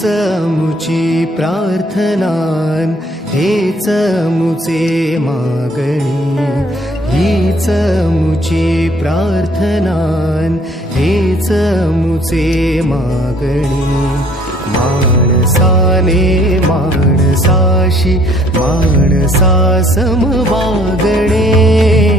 हेच मुची प्रार्थना हेच मुचे मागणी. हीच चमुची प्रार्थना हे चमुचे मागणी. माणसाने माणसाशी माणसा माणसासम मागणे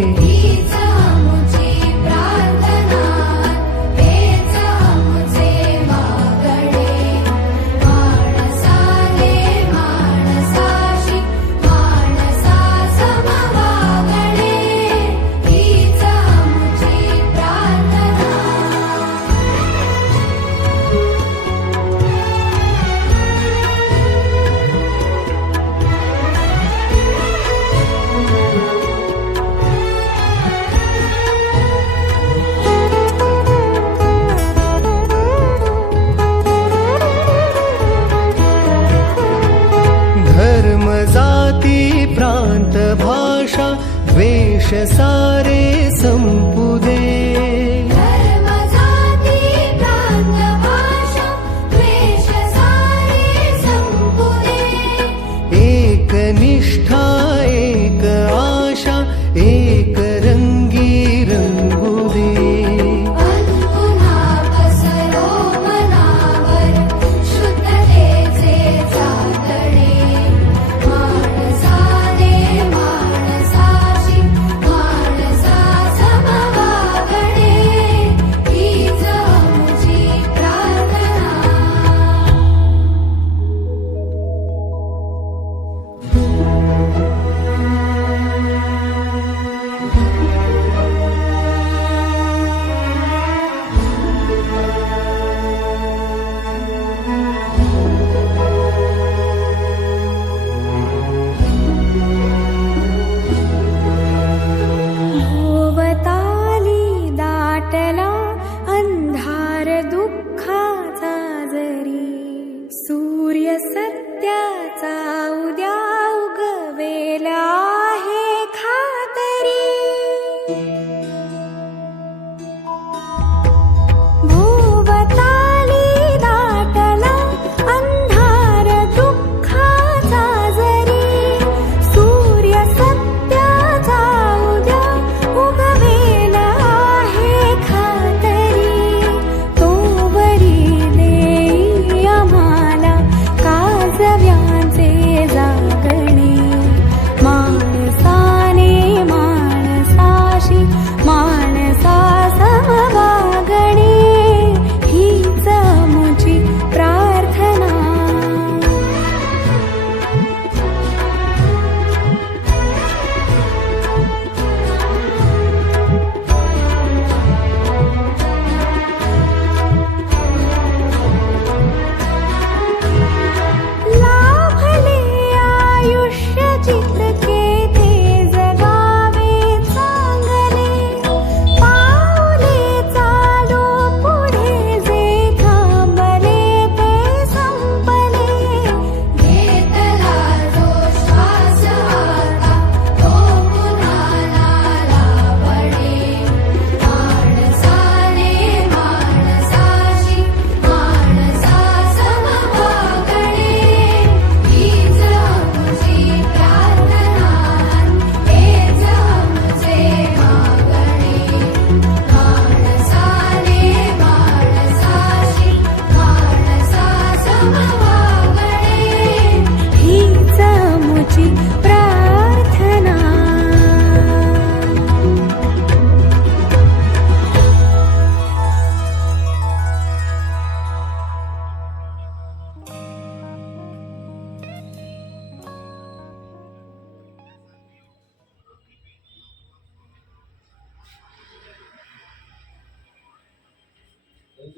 सारे सम्पुदे 呀呀呀